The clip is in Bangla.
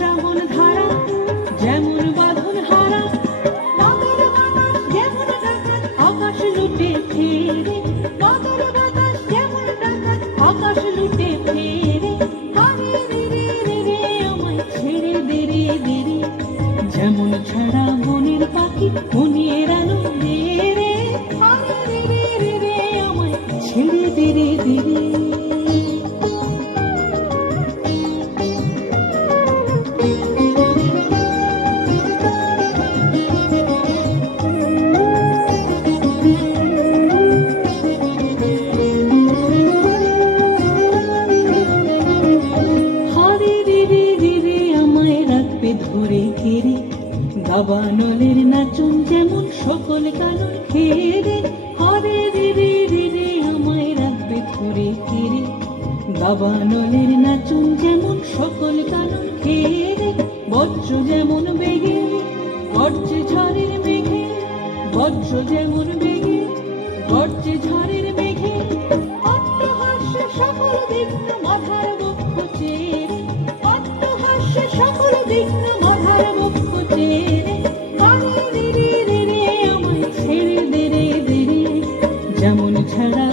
শ্রাবণ ধারা যেমন বাঁধন হারা, নগর বাতাস যেমন ডাকাত আকাশ লুটে ফেরে, নগর বাতাস যেমন ডাকাত আকাশ লুটে ফেরে। আরে রে রে রে রে আমায় ছেড়ে দে রে দে রে, যেমন ছাড়া বনের পাখি মনের আলো দে রে। আরে রে রে রে রে আমায় ছেড়ে দে রে দে রে। ধরে ঘিরে দাবানলের নাচন যেমন সকল কানন ঘেরে। হরে রে রে রে রে আমায় রাখবে ধরে ঘিরে দাবানলের নাচন যেমন সকল কানন ঘেরে। বজ্র যেমন বেগে গর্জে ঝড়ের মেঘে, বজ্র যেমন বেগে গর্জে ঝড়ের মেঘে। অট্টহাস্য সকল বিঘ্ন মাথার বক্ষ চেরে, অট্টহাস্য সকল বিঘ্ন মাথার বক্ষ চেরে। আরে রে রে রে রে আমায় ছেড়ে দে রে দে রে, যেমন ছাড়া